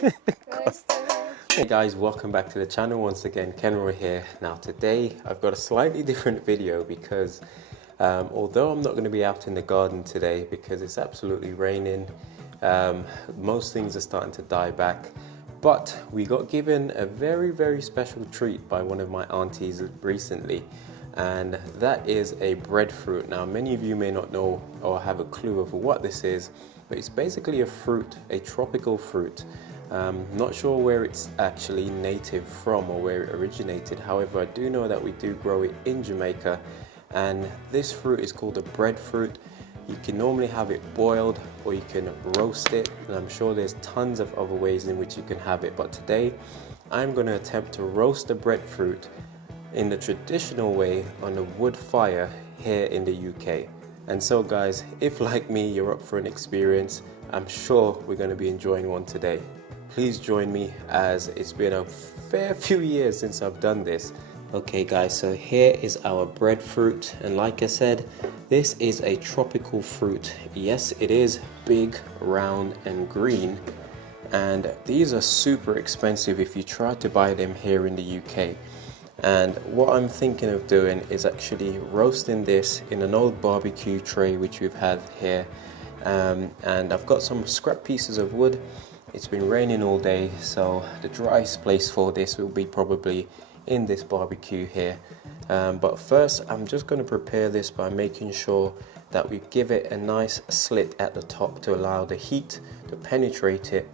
Hey guys, welcome back to the channel once again. Kenroy here. Now today I've got a slightly different video because although I'm not going to be out in the garden today because it's absolutely raining, most things are starting to die back, but we got given a very special treat by one of my aunties recently, and that is a breadfruit. Now many of you may not know or have a clue of what this is, but it's basically a fruit, a tropical fruit. Not sure where it's actually native from or where it originated. However, I do know that we do grow it in Jamaica, and this fruit is called a breadfruit. You can normally have it boiled or you can roast it, and I'm sure there's tons of other ways in which you can have it, but today I'm going to attempt to roast the breadfruit in the traditional way on a wood fire here in the UK. And so guys, if like me you're up for an experience, I'm sure we're going to be enjoying one today. Please join me as it's been a fair few years since I've done this. Okay guys, so here is our breadfruit, and like I said, this is a tropical fruit. Yes, it is big, round and green, and these are super expensive if you try to buy them here in the UK. And what I'm thinking of doing is actually roasting this in an old barbecue tray which we've had here, and I've got some scrap pieces of wood. It's been raining all day, so the driest place for this will be probably in this barbecue here. But first I'm just going to prepare this by making sure that we give it a nice slit at the top to allow the heat to penetrate it,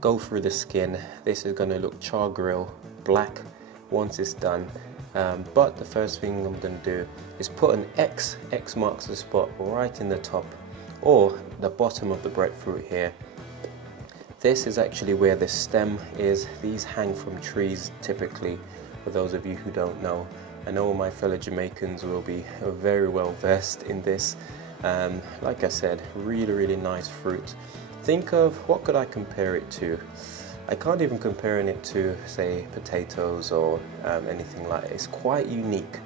go through the skin. This is going to look char grill black once it's done. But the first thing I'm going to do is put an X marks the spot right in the top or the bottom of the breadfruit here. This is actually where the stem is. These hang from trees typically, for those of you who don't know. I know all my fellow Jamaicans will be very well versed in this. Like I said, really nice fruit. Think of, what could I compare it to? I can't even compare it to, say, potatoes or anything like that. It's quite unique.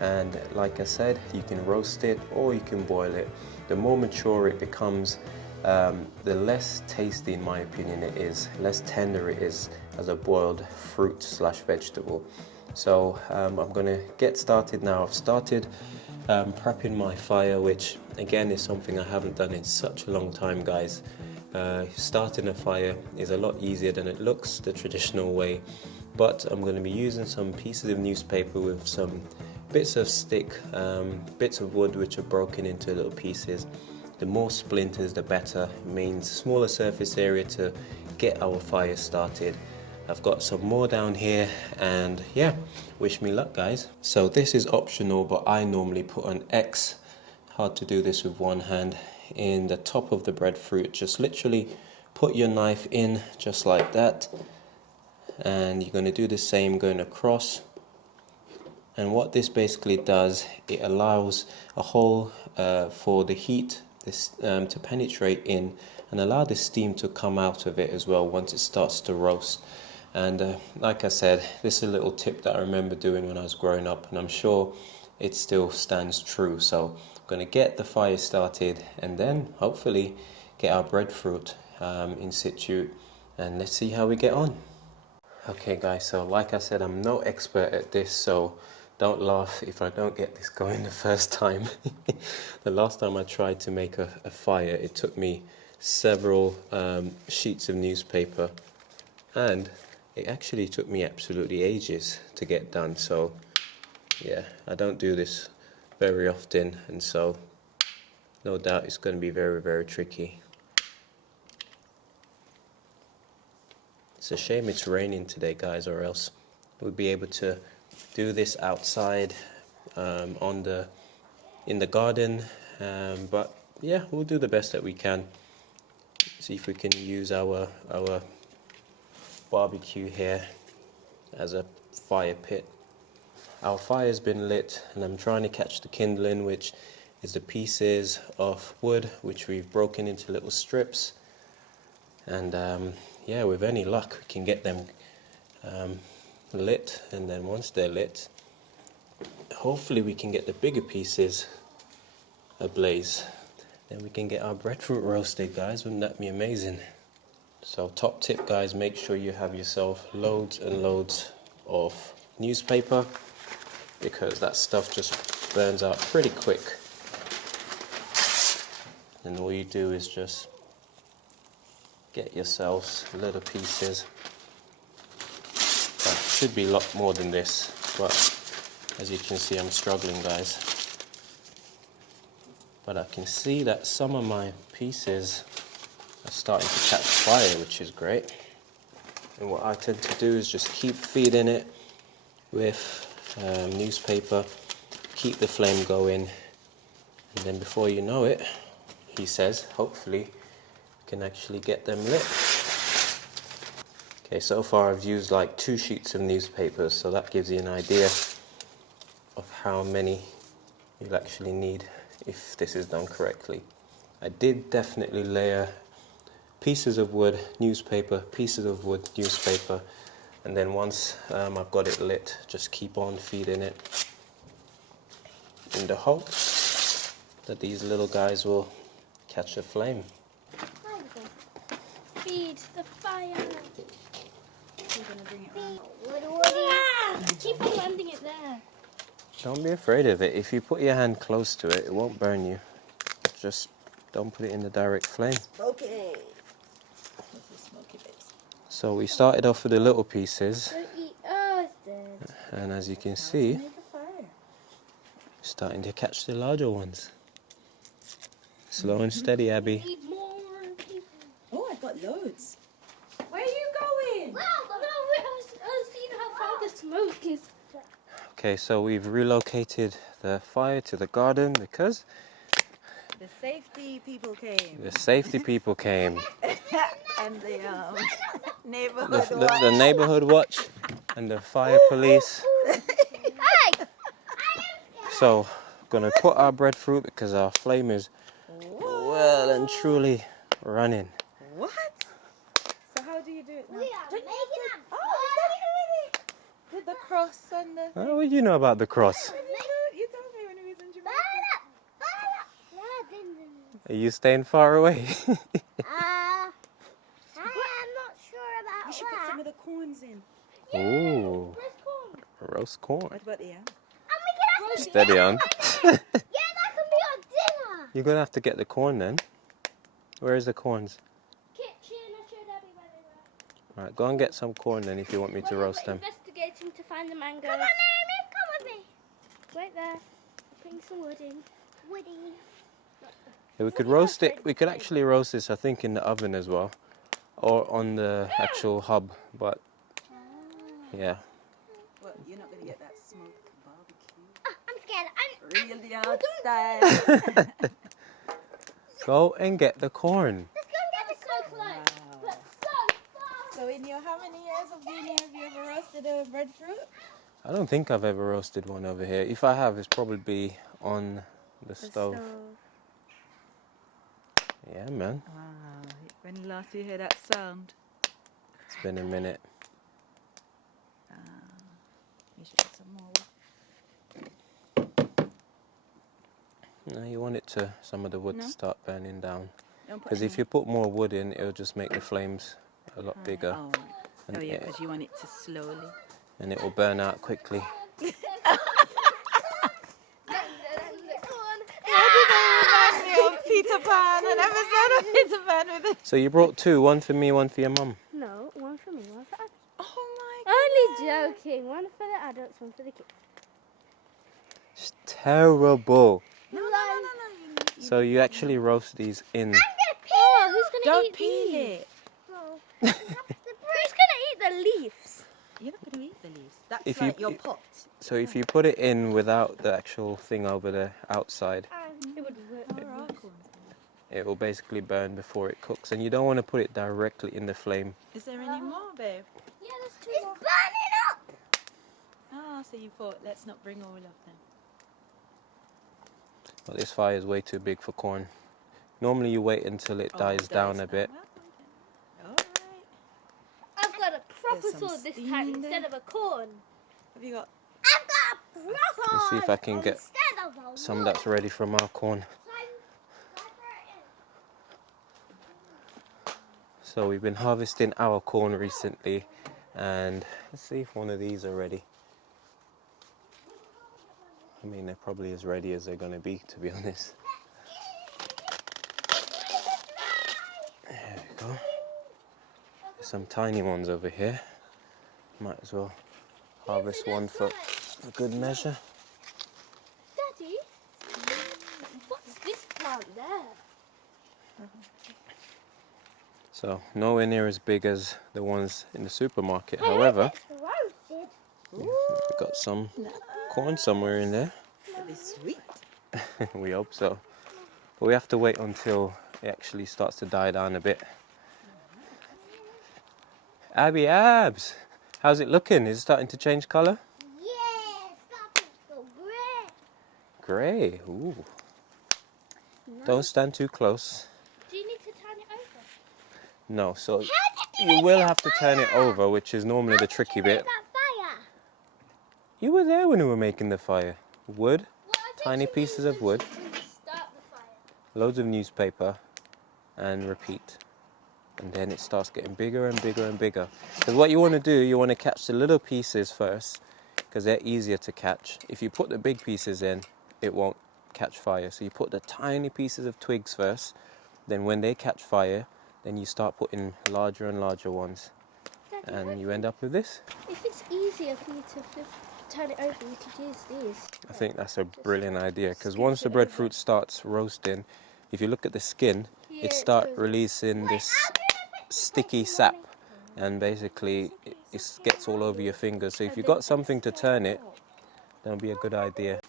And like I said, you can roast it or you can boil it. The more mature it becomes, the less tasty, in my opinion, it is, less tender it is as a boiled fruit slash vegetable. So I'm going to get started now. I've started prepping my fire, which again is something I haven't done in such a long time, guys. Starting a fire is a lot easier than it looks the traditional way, but I'm going to be using some pieces of newspaper with some bits of stick, bits of wood which are broken into little pieces. The more splinters the better. It means smaller surface area to get our fire started. I've got some more down here, and yeah, wish me luck guys. So this is optional, but I normally put an X, hard to do this with one hand, in the top of the breadfruit. Just literally put your knife in just like that, and you're going to do the same going across. And what this basically does, it allows a hole for the heat to penetrate in and allow the steam to come out of it as well once it starts to roast. And like I said, this is a little tip that I remember doing when I was growing up, and I'm sure it still stands true. So I'm going to get the fire started and then hopefully get our breadfruit in situ, and let's see how we get on. Okay guys, so like I said, I'm no expert at this, so don't laugh if I don't get this going the first time. The last time I tried to make a fire, it took me several sheets of newspaper, and it actually took me absolutely ages to get done. So yeah, I don't do this very often, and so no doubt it's going to be very tricky. It's a shame it's raining today guys, or else we'll be able to do this outside in the garden, but yeah, we'll do the best that we can. See if we can use our barbecue here as a fire pit. Our fire's been lit, and I'm trying to catch the kindling, which is the pieces of wood which we've broken into little strips, and yeah, with any luck we can get them lit, and then once they're lit, hopefully we can get the bigger pieces ablaze. Then we can get our breadfruit roasted guys. Wouldn't that be amazing? So top tip, guys, make sure you have yourself loads and loads of newspaper, because that stuff just burns out pretty quick. And all you do is just get yourselves little pieces. Should be a lot more than this, but as you can see, I'm struggling, guys. But I can see that some of my pieces are starting to catch fire, which is great. And what I tend to do is just keep feeding it with newspaper, keep the flame going, and then before you know it, he says, hopefully you can actually get them lit. Okay, so far I've used like 2 sheets of newspaper, so that gives you an idea of how many you'll actually need if this is done correctly. I did definitely layer pieces of wood, newspaper, pieces of wood, newspaper, and then once I've got it lit, just keep on feeding it in the hopes that these little guys will catch a flame. Feed the fire. We're gonna bring it around. Keep on landing it there. Don't be afraid of it. If you put your hand close to it, it won't burn you. Just don't put it in the direct flame. Smoky. Smoky base. So we started off with the little pieces, Don't eat. Oh, it's dead. and as you can see, starting to catch the larger ones. Slow and steady, Abby. Need more people. Oh, I've got loads. Where are you going? Wow, I was seeing how far the smoke is. Okay, so we've relocated the fire to the garden because The safety people came. the safety people came. And the neighborhood The neighborhood watch and the fire police. So, gonna put our breadfruit because our flame is well and truly running. What? So how do you do it now? We are making a Oh, you done it already? Did the cross and the... Oh, what do you know about the cross? You told me when we was in Jamaica. Are you staying far away? I am not sure about You should put some of the corns in. Ooh, roast corn. What about the yam? Steady on. Yeah, that can be our dinner. You're gonna have to get the corn then. Where is the corns? Kitchen, I showed Abby where they were. Right, go and get some corn then if you want me to roast them. Investigating to find the mangoes. Come on, Naomi, come with me. Wait there. Putting some wood in. Woody. Yeah, we could roast it. We could actually roast this, I think, in the oven as well, or on the actual hob. But yeah, Well, you're not going to get that smoked barbecue. I'm scared. Real yard style. go and get the corn. Let's go and get it so close. But so far. So in your how many years of being here have you ever roasted a breadfruit? I don't think I've ever roasted one over here. If I have, it's probably on the stove. Yeah, man. Wow. When last you heard that sound? It's been a minute. You should get some more. No, you want it to, some of the wood to start burning down. Don't put Because if any- you put more wood in, it'll just make the flames a lot bigger. Oh, And oh yeah, it- because you want it to slowly. and it will burn out quickly. Peter Pan, an episode of Peter Pan with it. So you brought 2, one for me, one for your mum. No, one for me, one for Abby. Oh my Only joking. One for the adults, one for the kids. It's terrible. No. So you actually roast these in. Oh, who's gonna Don't eat peel these? it. Who's gonna eat the leaves? You're not going to eat the leaves. That's If like you- your pot. So if you put it in without the actual thing over the outside, It would work. Alright. it will basically burn before it cooks. And you don't want to put it directly in the flame. Is there any more, babe? Yeah, there's 2 more. It's burning up! Ah, so you thought, let's not bring all of them. But this fire is way too big for corn. Normally you wait until it dies down a bit. Alright. I've got a proper There's some sword this steam time in there. instead of a corn. Have you got... I've got a proper Let's see if I can get instead of a some wood. that's ready from our corn. So I'm- So So we've been harvesting our corn recently, and let's see if one of these are ready. I mean, they're probably as ready as they're going to be, to be honest. There we go. There's some tiny ones over here. Might as well harvest one for good measure. Daddy, what's this plant there? So nowhere near as big as the ones in the supermarket. However, Roasted. we've got some corn somewhere in there. That'd be sweet. We hope so. But we have to wait until it actually starts to die down a bit. Abs, how's it looking? Is it starting to change colour? Yeah, it's starting to go Grey, grey. ooh. Don't stand too close. Do you need to turn it over? No, so you will have to turn it over, which is normally the tricky bit. That fire. You were there when we were making the fire. Wood, Well, I think tiny you pieces need of to wood, start the fire. loads of newspaper, and repeat. And then it starts getting bigger and bigger and bigger. Because what you want to do, you want to catch the little pieces first, because they're easier to catch. If you put the big pieces in, it won't catch fire. So you put the tiny pieces of twigs first, then when they catch fire, then you start putting larger and larger ones. Daddy, And you end up with this. if it's easier for you to turn it over, you could use these. I think that's a brilliant idea, because once the breadfruit starts roasting, if you look at the skin, it starts releasing this sticky sap, and basically it gets all over your fingers. So if you've got something to turn it, that'll be a good idea.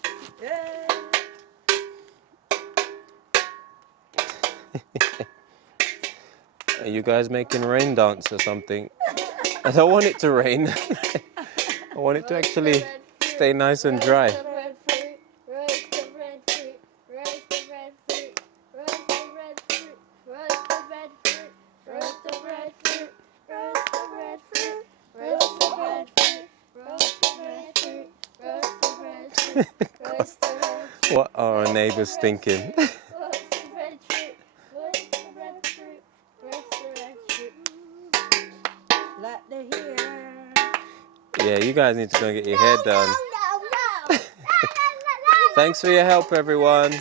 Are you guys making rain dance or something? I don't want it to rain. I want it to actually stay nice and dry. Roast the breadfruit, roast the breadfruit, roast the breadfruit, roast the breadfruit, roast the breadfruit, roast the breadfruit, roast the breadfruit, roast the breadfruit, roast the breadfruit, roast the breadfruit. What are our neighbours thinking? Roast the breadfruit, roast the breadfruit, roast the breadfruit. Let the hair. Yeah, you guys need to go and get your hair done. No. Thanks for your help, everyone.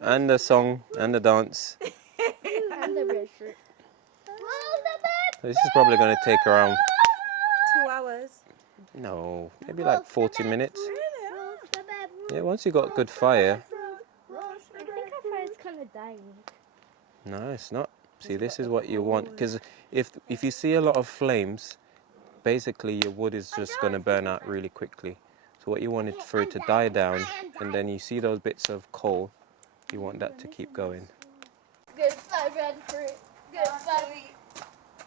And the song and the dance. And the breadfruit. This is probably going to take around, 2 hours. no, maybe like 40 minutes. Roast the breadfruit. Yeah, once you got good fire. I think our fire's kind of dying. No, it's not. See, this is what you want, because if you see a lot of flames, basically your wood is just going to burn out really quickly. So what you want is for it to die down, and then you see those bits of coal, you want that to keep going. Goodbye, breadfruit. Goodbye.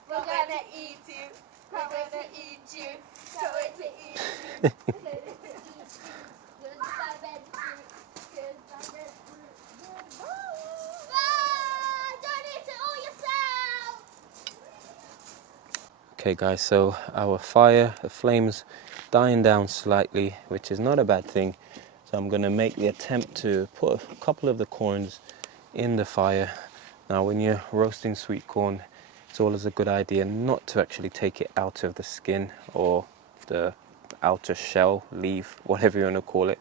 We're gonna eat you. We're gonna eat you. Going to eat you. Goodbye, breadfruit. Goodbye, breadfruit. Ah, don't eat it all yourself. Okay guys, so our fire, the flames dying down slightly, which is not a bad thing. So I'm going to make the attempt to put a couple of the corns in the fire. Now when you're roasting sweet corn, it's always a good idea not to actually take it out of the skin or the outer shell, leaf, whatever you want to call it,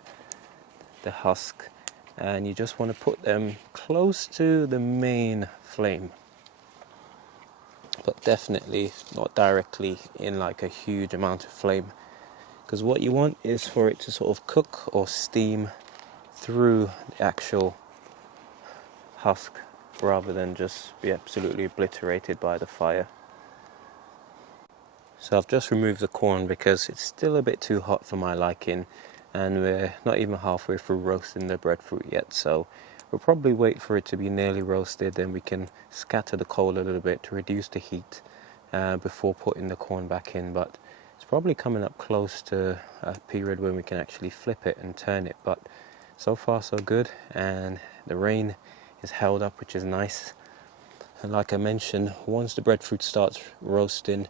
the husk. And you just want to put them close to the main flame, but definitely not directly in like a huge amount of flame, because what you want is for it to sort of cook or steam through the actual husk rather than just be absolutely obliterated by the fire. So I've just removed the corn because it's still a bit too hot for my liking, and we're not even halfway through roasting the breadfruit yet, so we'll probably wait for it to be nearly roasted, then we can scatter the coal a little bit to reduce the heat before putting the corn back in. But it's probably coming up close to a period when we can actually flip it and turn it. But so far so good, and the rain is held up, which is nice. And like I mentioned, once the breadfruit starts roasting,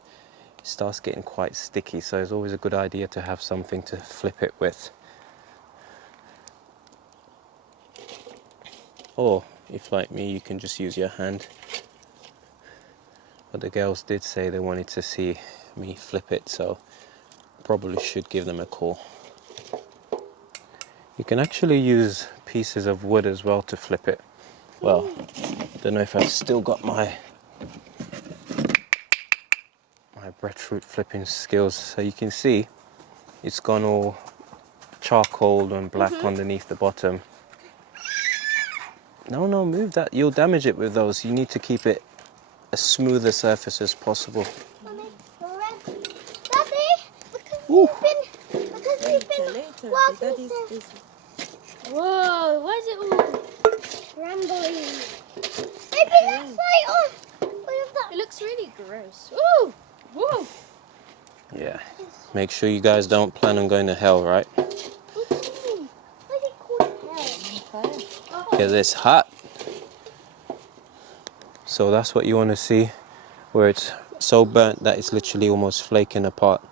it starts getting quite sticky, so it's always a good idea to have something to flip it with. Or if like me, you can just use your hand. but the girls did say they wanted to see me flip it, so probably should give them a call. You can actually use pieces of wood as well to flip it. Well, I don't know if I've still got my breadfruit flipping skills. So you can see it's gone all charcoal and black underneath the bottom. No, move that. You'll damage it with those. You need to keep it as smooth a surface as possible. Mommy, Daddy, because we've been walking so... Whoa, why is it all rambling? Maybe that's like, oh, it looks really gross. Ooh, whoa. Yeah. Make sure you guys don't plan on going to hell, right? Why is it called hell? Because it's hot. So that's what you want to see, where it's so burnt that it's literally almost flaking apart.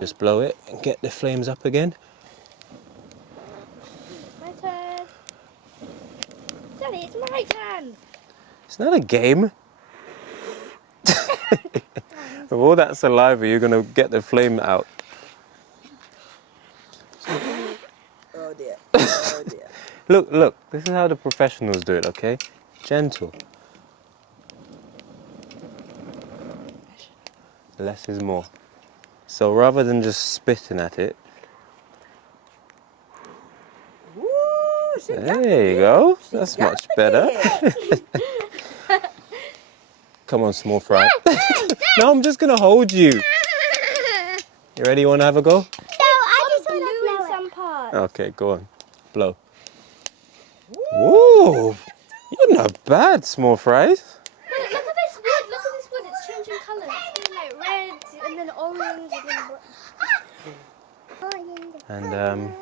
Just blow it and get the flames up again. My turn. Daddy, it's my turn. It's not a game. With all that saliva, you're going to get the flame out. Oh dear. Oh dear. Look, this is how the professionals do it, okay? Gentle. Less is more. So rather than just spitting at it, Woo, she got there you go. That's much better. it. Come on, small fry. No, I'm just gonna hold you. You ready? You want to have a go? No, I just want to blow some parts. Okay, go on. Blow. Woo! You're not bad, small fries. Look at this wood. Look at this wood. It's changing colours. It's like red and then orange and then And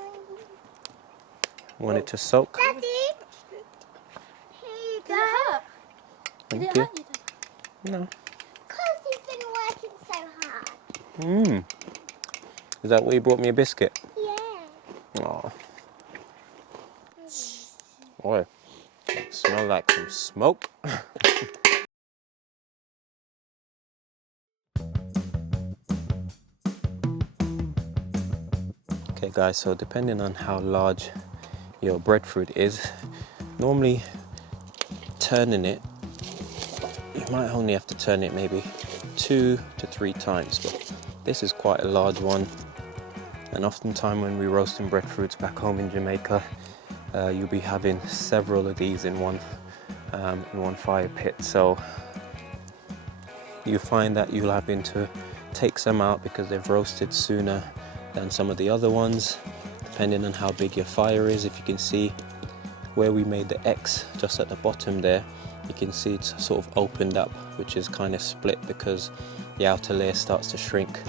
want it to soak. Daddy, here you go. Did it hurt? Did it Thank you. hurt you? No. Because you've been working so hard. Is that why you brought me a biscuit? Yeah. Oh. Boy, smell like some smoke. Okay guys, so depending on how large your breadfruit is, normally turning it, you might only have to turn it maybe 2 to 3 times, but this is quite a large one. And oftentimes when we roasting breadfruits back home in Jamaica, you'll be having several of these in one fire pit. So you find that you'll having to take some out because they've roasted sooner than some of the other ones, depending on how big your fire is. If you can see where we made the X just at the bottom there, you can see it's sort of opened up, which is kind of split because the outer layer starts to shrink.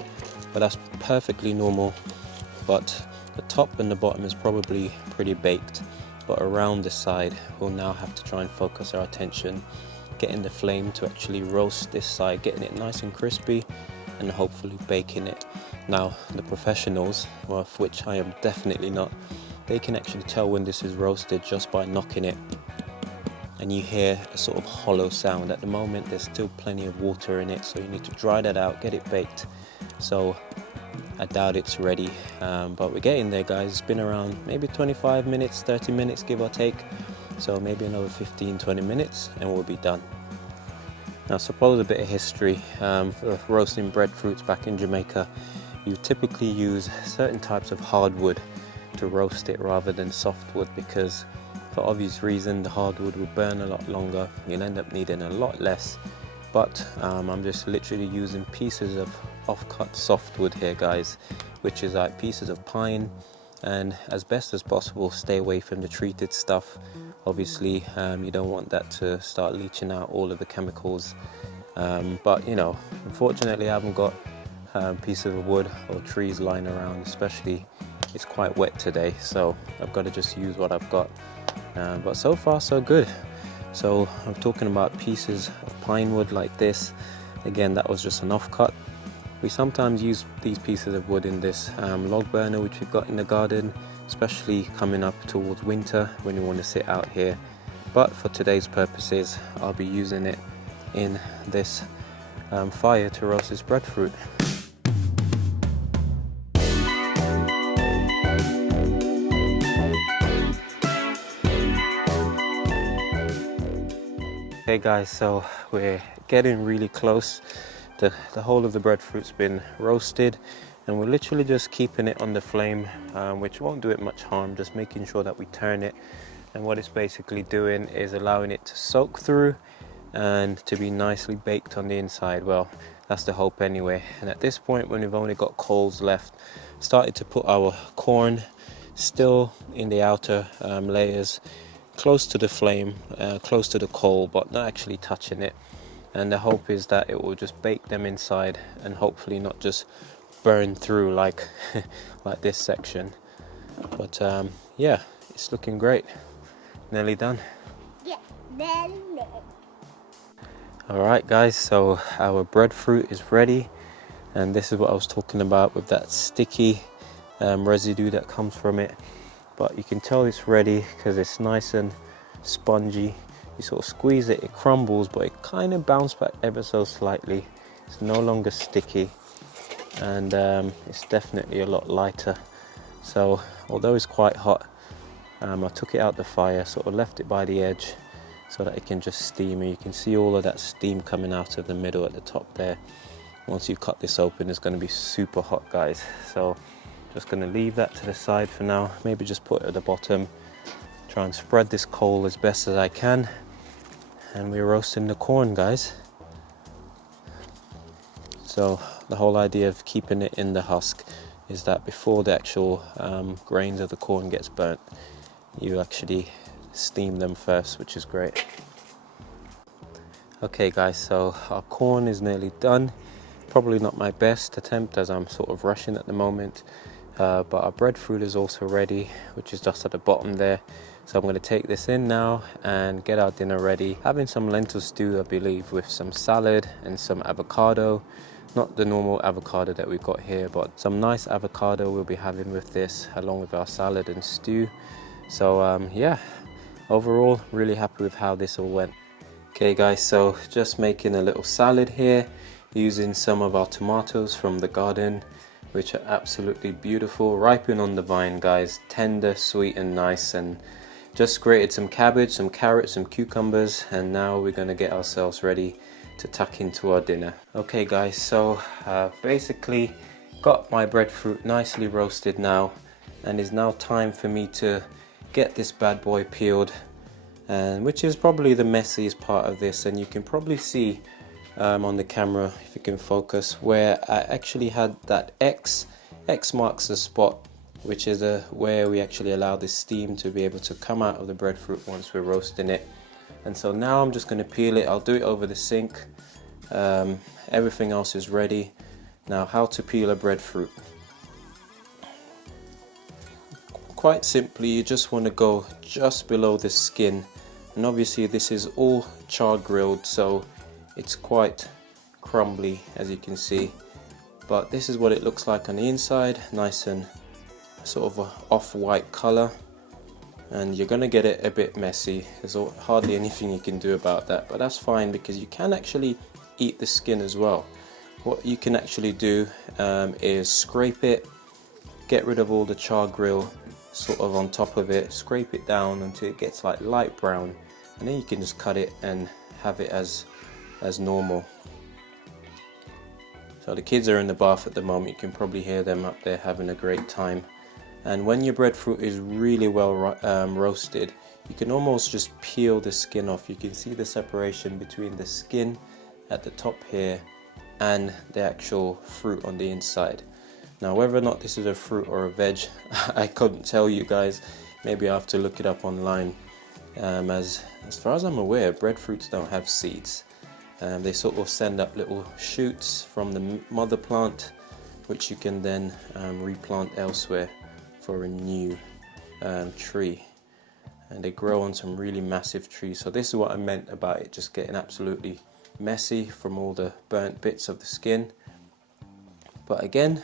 But that's perfectly normal. But the top and the bottom is probably pretty baked, but around the side we'll now have to try and focus our attention, getting the flame to actually roast this side, getting it nice and crispy, and hopefully baking it. Now the professionals, well, of which I am definitely not, they can actually tell when this is roasted just by knocking it, and you hear a sort of hollow sound. At the moment there's still plenty of water in it, so you need to dry that out, get it baked. So I doubt it's ready, but we're getting there, guys. It's been around maybe 25 minutes, 30 minutes give or take, so maybe another 15-20 minutes and we'll be done. Now, suppose a bit of history for roasting breadfruits back in Jamaica. You typically use certain types of hardwood to roast it rather than softwood, because for obvious reason the hardwood will burn a lot longer, you'll end up needing a lot less. But I'm just literally using pieces of off-cut softwood here, guys, which is like pieces of pine, and as best as possible stay away from the treated stuff. Obviously you don't want that to start leaching out all of the chemicals, but you know, unfortunately I haven't got pieces of wood or trees lying around, especially it's quite wet today, so I've got to just use what I've got, but so far so good. So I'm talking about pieces of pine wood like this. Again, that was just an offcut. We sometimes use these pieces of wood in this log burner which we've got in the garden, especially coming up towards winter when you want to sit out here. But for today's purposes, I'll be using it in this fire to roast this breadfruit. Okay guys, so we're getting really close. The whole of the breadfruit's been roasted, and we're literally just keeping it on the flame, which won't do it much harm, just making sure that we turn it. And what it's basically doing is allowing it to soak through and to be nicely baked on the inside. Well, that's the hope anyway. And at this point, when we've only got coals left, started to put our corn still in the outer layers, close to the flame, close to the coal, but not actually touching it. And the hope is that it will just bake them inside and hopefully not just burn through like like this section. But yeah, it's looking great. Nearly done. Yeah, then Alright guys, so our breadfruit is ready, and this is what I was talking about with that sticky residue that comes from it. But you can tell it's ready because it's nice and spongy. You sort of squeeze it, it crumbles, but it kind of bounces back ever so slightly. It's no longer sticky, and it's definitely a lot lighter. So although it's quite hot, I took it out the fire, sort of left it by the edge so that it can just steam, and you can see all of that steam coming out of the middle at the top there. Once you cut this open, it's going to be super hot guys. So just going to leave that to the side for now, maybe just put it at the bottom, try and spread this coal as best as I can, and we're roasting the corn guys. So the whole idea of keeping it in the husk is that before the actual grains of the corn gets burnt, you actually steam them first, which is great. Okay guys, so our corn is nearly done. Probably not my best attempt as I'm sort of rushing at the moment, but our breadfruit is also ready, which is just at the bottom there. So I'm going to take this in now and get our dinner ready. Having some lentil stew, I believe, with some salad and some avocado. Not the normal avocado that we've got here, but some nice avocado we'll be having with this, along with our salad and stew. So yeah, overall really happy with how this all went. Okay guys, so just making a little salad here using some of our tomatoes from the garden, which are absolutely beautiful, ripen on the vine guys, tender, sweet and nice. And just grated some cabbage, some carrots, some cucumbers, and now we're going to get ourselves ready to tuck into our dinner. Okay guys, so basically got my breadfruit nicely roasted now, and it's now time for me to get this bad boy peeled, and which is probably the messiest part of this. And you can probably see on the camera, if you can focus, where I actually had that X marks the spot, which is where we actually allow the steam to be able to come out of the breadfruit once we're roasting it. And so now I'm just going to peel it. I'll do it over the sink. Everything else is ready. Now, how to peel a breadfruit. Quite simply, you just want to go just below the skin, and obviously this is all char grilled, so it's quite crumbly as you can see, but this is what it looks like on the inside, nice and sort of a off-white color. And you're gonna get it a bit messy. There's hardly anything you can do about that, but that's fine because you can actually eat the skin as well. What you can actually do is scrape it, get rid of all the char grill sort of on top of it, scrape it down until it gets like light brown, and then you can just cut it and have it as normal. So the kids are in the bath at the moment, you can probably hear them up there having a great time. And when your breadfruit is really well roasted, you can almost just peel the skin off. You can see the separation between the skin at the top here and the actual fruit on the inside. Now, whether or not this is a fruit or a veg, I couldn't tell you guys. Maybe I have to look it up online. As far as I'm aware, breadfruits don't have seeds. They sort of send up little shoots from the mother plant, which you can then replant elsewhere for a new tree. And they grow on some really massive trees. So this is what I meant about it just getting absolutely messy from all the burnt bits of the skin. But again,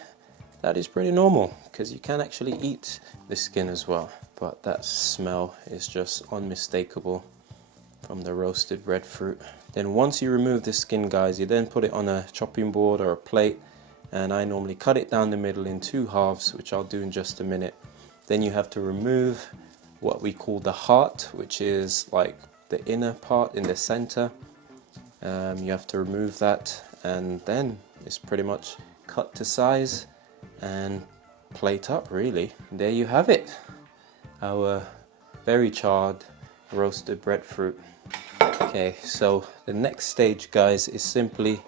that is pretty normal because you can actually eat the skin as well. But that smell is just unmistakable. from the roasted breadfruit. Then once you remove the skin, guys, you then put it on a chopping board or a plate, and I normally cut it down the middle in 2 halves, which I'll do in just a minute. Then you have to remove what we call the heart, which is like the inner part in the center. You have to remove that, and then it's pretty much cut to size and plate up, really. And there you have it, our very charred roasted breadfruit. Okay, so the next stage, guys, is simply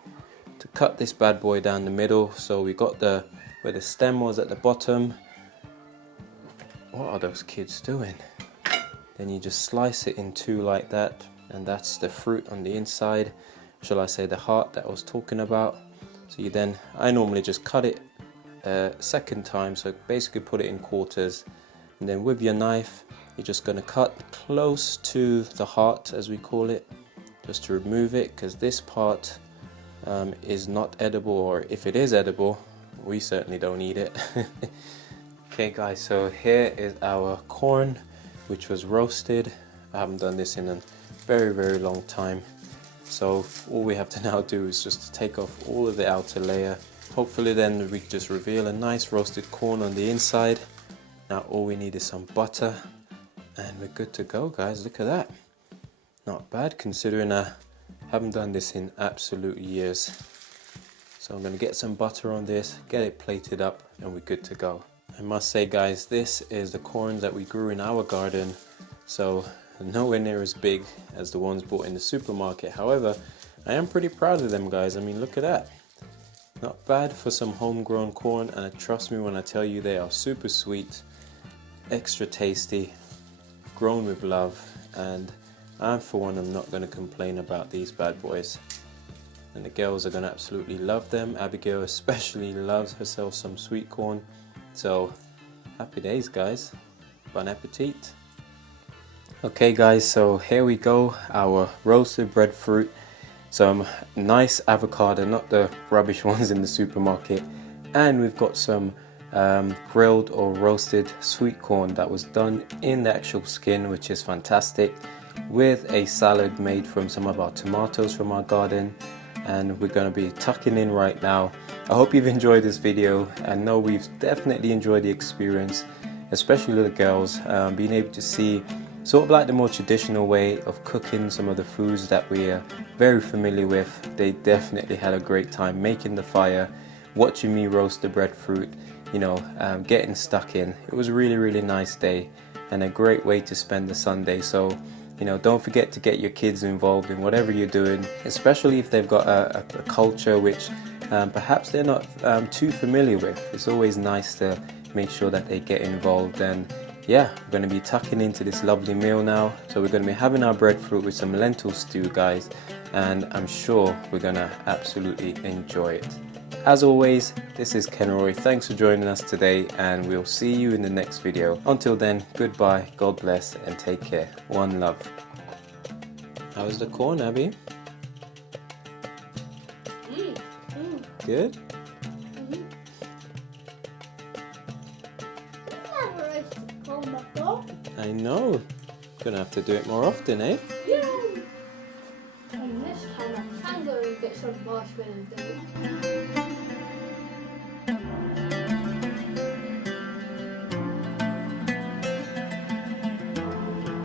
to cut this bad boy down the middle. So we got where the stem was at the bottom. What are those kids doing? Then you just slice it in 2 like that, and that's the fruit on the inside, shall I say the heart that I was talking about. So you then, I normally just cut it a second time, so basically put it in quarters, and then with your knife you're just going to cut close to the heart, as we call it, just to remove it, because this part is not edible, or if it is edible, we certainly don't eat it. Okay guys, so here is our corn, which was roasted. I haven't done this in a very long time, so all we have to now do is just to take off all of the outer layer. Hopefully then we just reveal a nice roasted corn on the inside. Now all we need is some butter, and we're good to go, guys. Look at that, not bad considering I haven't done this in absolute years. So I'm going to get some butter on this, get it plated up, and we're good to go. I must say, guys, this is the corn that we grew in our garden, so nowhere near as big as the ones bought in the supermarket. However, I am pretty proud of them, guys. I mean, look at that. Not bad for some homegrown corn, and trust me when I tell you they are super sweet, extra tasty, grown with love, and I for one am not going to complain about these bad boys. And the girls are going to absolutely love them. Abigail especially loves herself some sweet corn. So happy days, guys. Bon appetit. Okay guys, so here we go, our roasted breadfruit, some nice avocado, not the rubbish ones in the supermarket, and we've got some grilled or roasted sweet corn that was done in the actual skin, which is fantastic, with a salad made from some of our tomatoes from our garden. And we're going to be tucking in right now. I hope you've enjoyed this video. I know we've definitely enjoyed the experience, especially the girls, being able to see sort of like the more traditional way of cooking some of the foods that we are very familiar with. They definitely had a great time making the fire, watching me roast the breadfruit, you know, getting stuck in. It was a really nice day and a great way to spend the Sunday. So, you know, don't forget to get your kids involved in whatever you're doing, especially if they've got a culture which perhaps they're not too familiar with. It's always nice to make sure that they get involved. And yeah, we're going to be tucking into this lovely meal now. So we're going to be having our breadfruit with some lentil stew, guys, and I'm sure we're going to absolutely enjoy it. As always, this is Ken Roy. Thanks for joining us today, and we'll see you in the next video. Until then, goodbye, God bless, and take care. One love. How's the corn, Abby? Good? I know. Gonna have to do it more often, eh? Yeah. And this time I can go and get some marshmallows.